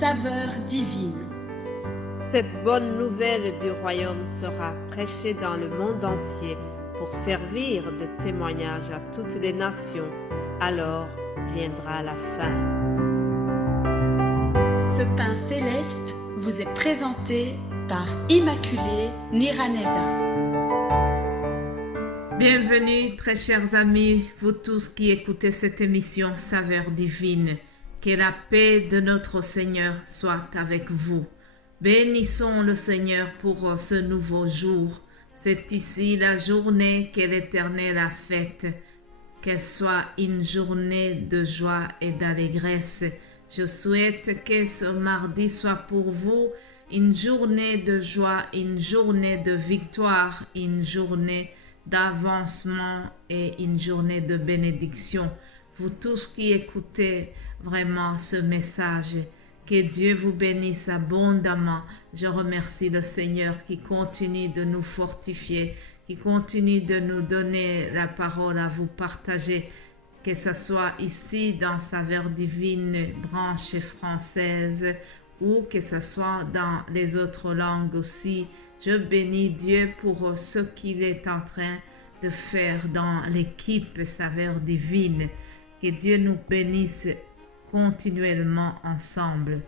saveur divine. Cette bonne nouvelle du royaume sera prêchée dans le monde entier pour servir de témoignage à toutes les nations. Alors viendra la fin. Ce pain céleste vous est présenté par Immaculée Niraneza. Bienvenue, très chers amis, vous tous qui écoutez cette émission Saveur divine. Que la paix de notre Seigneur soit avec vous. Bénissons le Seigneur pour ce nouveau jour. C'est ici la journée que l'Éternel a faite. Qu'elle soit une journée de joie et d'allégresse. Je souhaite que ce mardi soit pour vous une journée de joie, une journée de victoire, une journée d'avancement et une journée de bénédiction. Vous tous qui écoutez vraiment ce message, que Dieu vous bénisse abondamment. Je remercie le Seigneur qui continue de nous fortifier, qui continue de nous donner la parole à vous partager, que ce soit ici dans Saveur divine branche française ou que ce soit dans les autres langues aussi. Je bénis Dieu pour ce qu'il est en train de faire dans l'équipe Saveur divine. Que Dieu nous bénisse continuellement ensemble.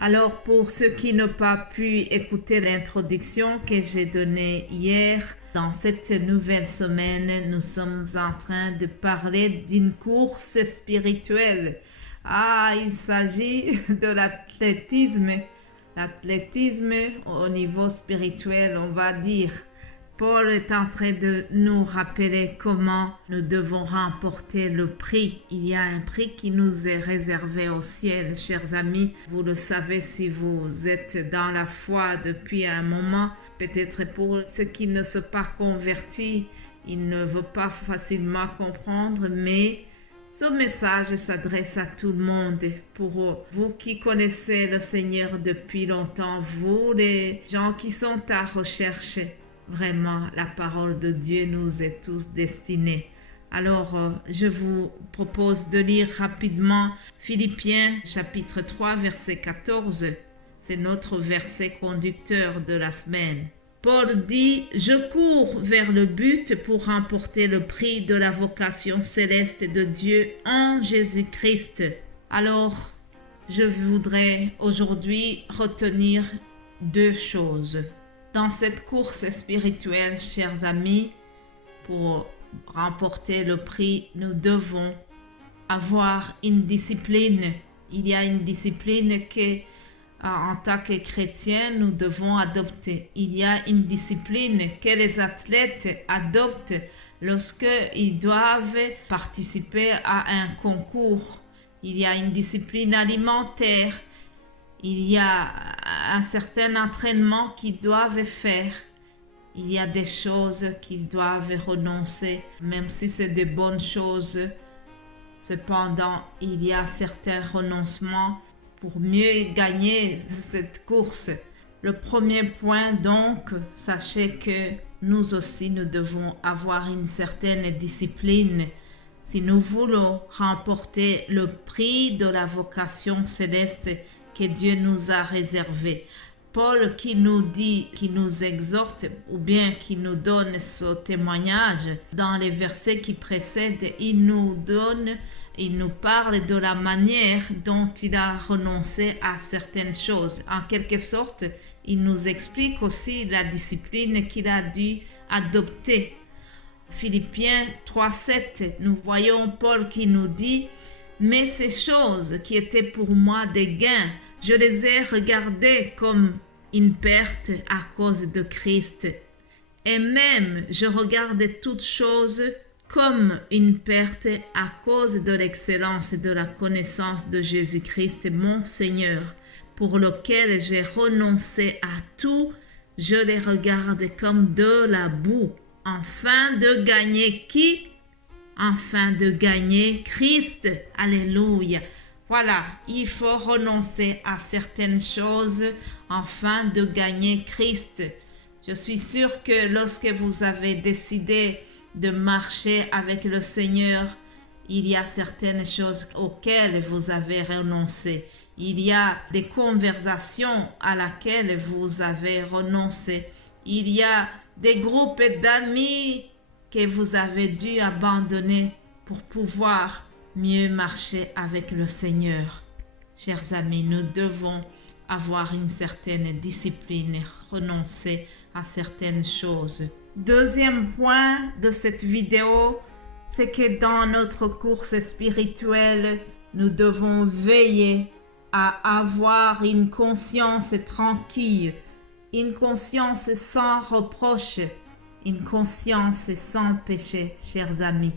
Alors pour ceux qui n'ont pas pu écouter l'introduction que j'ai donnée hier, dans cette nouvelle semaine, nous sommes en train de parler d'une course spirituelle. Il s'agit de l'athlétisme. L'athlétisme au niveau spirituel, on va dire. Paul est en train de nous rappeler comment nous devons remporter le prix. Il y a un prix qui nous est réservé au ciel, chers amis. Vous le savez si vous êtes dans la foi depuis un moment. Peut-être pour ceux qui ne sont pas convertis, ils ne veulent pas facilement comprendre, mais ce message s'adresse à tout le monde. Pour vous qui connaissez le Seigneur depuis longtemps, vous les gens qui sont à recherche, vraiment, la parole de Dieu nous est tous destinée. Alors, je vous propose de lire rapidement Philippiens chapitre 3, verset 14. C'est notre verset conducteur de la semaine. Paul dit « Je cours vers le but pour remporter le prix de la vocation céleste de Dieu en Jésus-Christ. » Alors, je voudrais aujourd'hui retenir deux choses. Dans cette course spirituelle, chers amis, pour remporter le prix, nous devons avoir une discipline. Il y a une discipline que, en tant que chrétiens, nous devons adopter. Il y a une discipline que les athlètes adoptent lorsqu'ils doivent participer à un concours. Il y a une discipline alimentaire. Il y a un certain entraînement qu'ils doivent faire. Il y a des choses qu'ils doivent renoncer, même si c'est de bonnes choses. Cependant, il y a certains renoncements pour mieux gagner cette course. Le premier point, donc, sachez que nous aussi, nous devons avoir une certaine discipline si nous voulons remporter le prix de la vocation céleste que Dieu nous a réservé. Paul qui nous dit, qui nous exhorte ou bien qui nous donne ce témoignage dans les versets qui précèdent, il nous parle de la manière dont il a renoncé à certaines choses. En quelque sorte, il nous explique aussi la discipline qu'il a dû adopter. Philippiens 3,7, nous voyons Paul qui nous dit « Mais ces choses qui étaient pour moi des gains, je les ai regardées comme une perte à cause de Christ. Et même, je regardais toutes choses comme une perte à cause de l'excellence et de la connaissance de Jésus-Christ, mon Seigneur, pour lequel j'ai renoncé à tout. Je les regarde comme de la boue, afin de gagner qui? Afin de gagner Christ. Alléluia. Voilà, il faut renoncer à certaines choses afin de gagner Christ. Je suis sûre que lorsque vous avez décidé de marcher avec le Seigneur, il y a certaines choses auxquelles vous avez renoncé. Il y a des conversations à laquelle vous avez renoncé. Il y a des groupes d'amis que vous avez dû abandonner pour pouvoir mieux marcher avec le Seigneur. Chers amis, nous devons avoir une certaine discipline et renoncer à certaines choses. Deuxième point de cette vidéo, c'est que dans notre course spirituelle, nous devons veiller à avoir une conscience tranquille, une conscience sans reproche, une conscience sans péché, chers amis.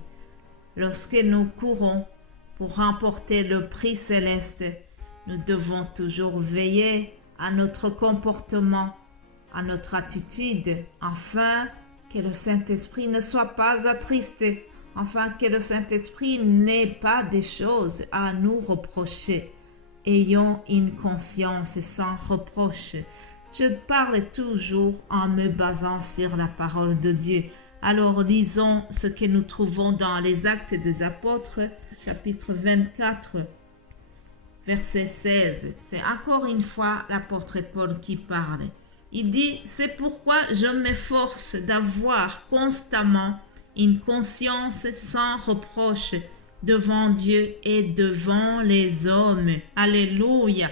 Lorsque nous courons pour remporter le prix céleste, nous devons toujours veiller à notre comportement, à notre attitude, afin que le Saint-Esprit ne soit pas attristé, afin que le Saint-Esprit n'ait pas des choses à nous reprocher. Ayons une conscience sans reproche. Je parle toujours en me basant sur la parole de Dieu. Alors lisons ce que nous trouvons dans les Actes des Apôtres, chapitre 24, verset 16. C'est encore une fois l'apôtre Paul qui parle. Il dit, c'est pourquoi je m'efforce d'avoir constamment une conscience sans reproche devant Dieu et devant les hommes. Alléluia.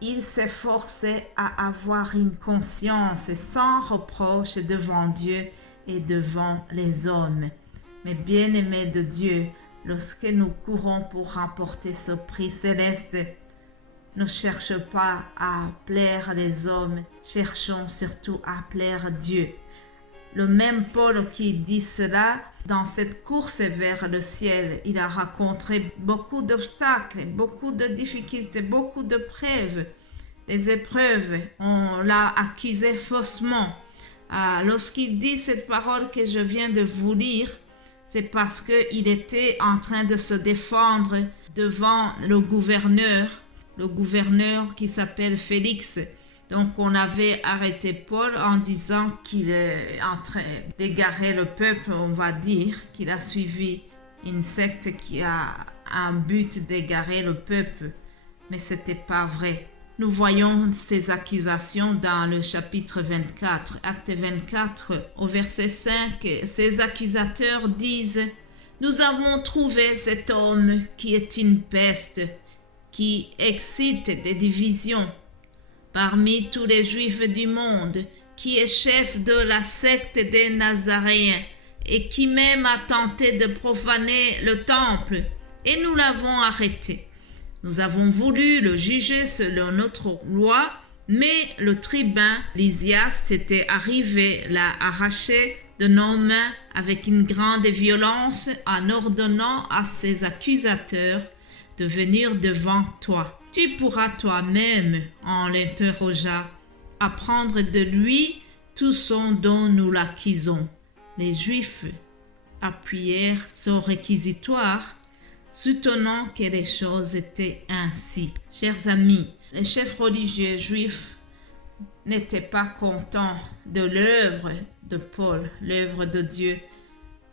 Il s'efforçait à avoir une conscience sans reproche devant Dieu et devant les hommes. Mais bien-aimés de Dieu, lorsque nous courons pour remporter ce prix céleste, ne cherchons pas à plaire les hommes, cherchons surtout à plaire Dieu. Le même Paul qui dit cela, dans cette course vers le ciel, il a rencontré beaucoup d'obstacles, beaucoup de difficultés, beaucoup de preuves, des épreuves. On l'a accusé faussement. Lorsqu'il dit cette parole que je viens de vous lire, c'est parce qu'il était en train de se défendre devant le gouverneur qui s'appelle Félix. Donc on avait arrêté Paul en disant qu'il est en train d'égarer le peuple, on va dire, qu'il a suivi une secte qui a un but d'égarer le peuple. Mais ce n'était pas vrai. Nous voyons ces accusations dans le chapitre 24, acte 24, au verset 5. Ces accusateurs disent « Nous avons trouvé cet homme qui est une peste, qui excite des divisions parmi tous les Juifs du monde, qui est chef de la secte des Nazaréens et qui même a tenté de profaner le temple, et nous l'avons arrêté. Nous avons voulu le juger selon notre loi, mais le tribun Lysias s'était arrivé, l'a arraché de nos mains avec une grande violence en ordonnant à ses accusateurs de venir devant toi. Tu pourras toi-même, en l'interrogeant, apprendre de lui tout ce dont nous l'accusons. Les Juifs appuyèrent son réquisitoire, soutenant que les choses étaient ainsi. Chers amis, les chefs religieux juifs n'étaient pas contents de l'œuvre de Paul, l'œuvre de Dieu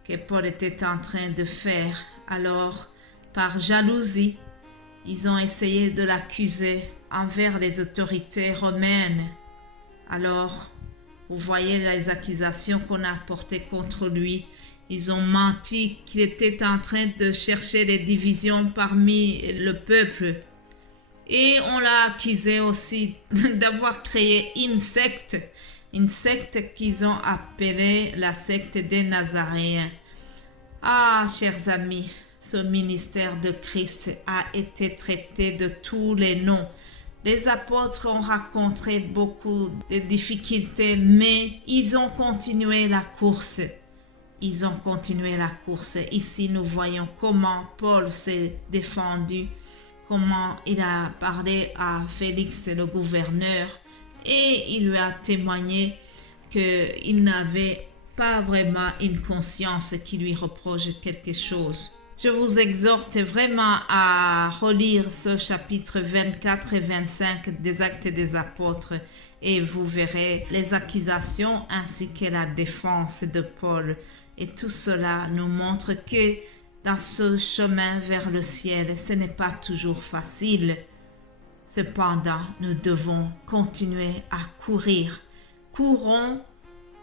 que Paul était en train de faire. Alors, par jalousie, ils ont essayé de l'accuser envers les autorités romaines. Alors, vous voyez les accusations qu'on a portées contre lui. Ils ont menti qu'il était en train de chercher les divisions parmi le peuple. Et on l'a accusé aussi d'avoir créé une secte qu'ils ont appelée la secte des Nazaréens. Ah, chers amis, ce ministère de Christ a été traité de tous les noms. Les apôtres ont rencontré beaucoup de difficultés, mais ils ont continué la course. Ils ont continué la course. Ici, nous voyons comment Paul s'est défendu, comment il a parlé à Félix, le gouverneur, et il lui a témoigné qu'il n'avait pas vraiment une conscience qui lui reproche quelque chose. Je vous exhorte vraiment à relire ce chapitre 24 et 25 des Actes des Apôtres et vous verrez les accusations ainsi que la défense de Paul. Et tout cela nous montre que dans ce chemin vers le ciel, ce n'est pas toujours facile. Cependant, nous devons continuer à courir. Courons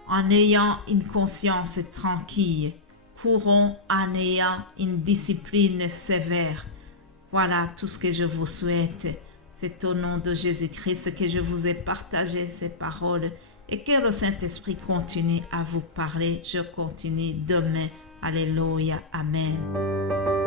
en ayant une conscience tranquille. Courons en ayant une discipline sévère. Voilà tout ce que je vous souhaite. C'est au nom de Jésus-Christ que je vous ai partagé ces paroles et que le Saint-Esprit continue à vous parler. Je continue demain. Alléluia. Amen.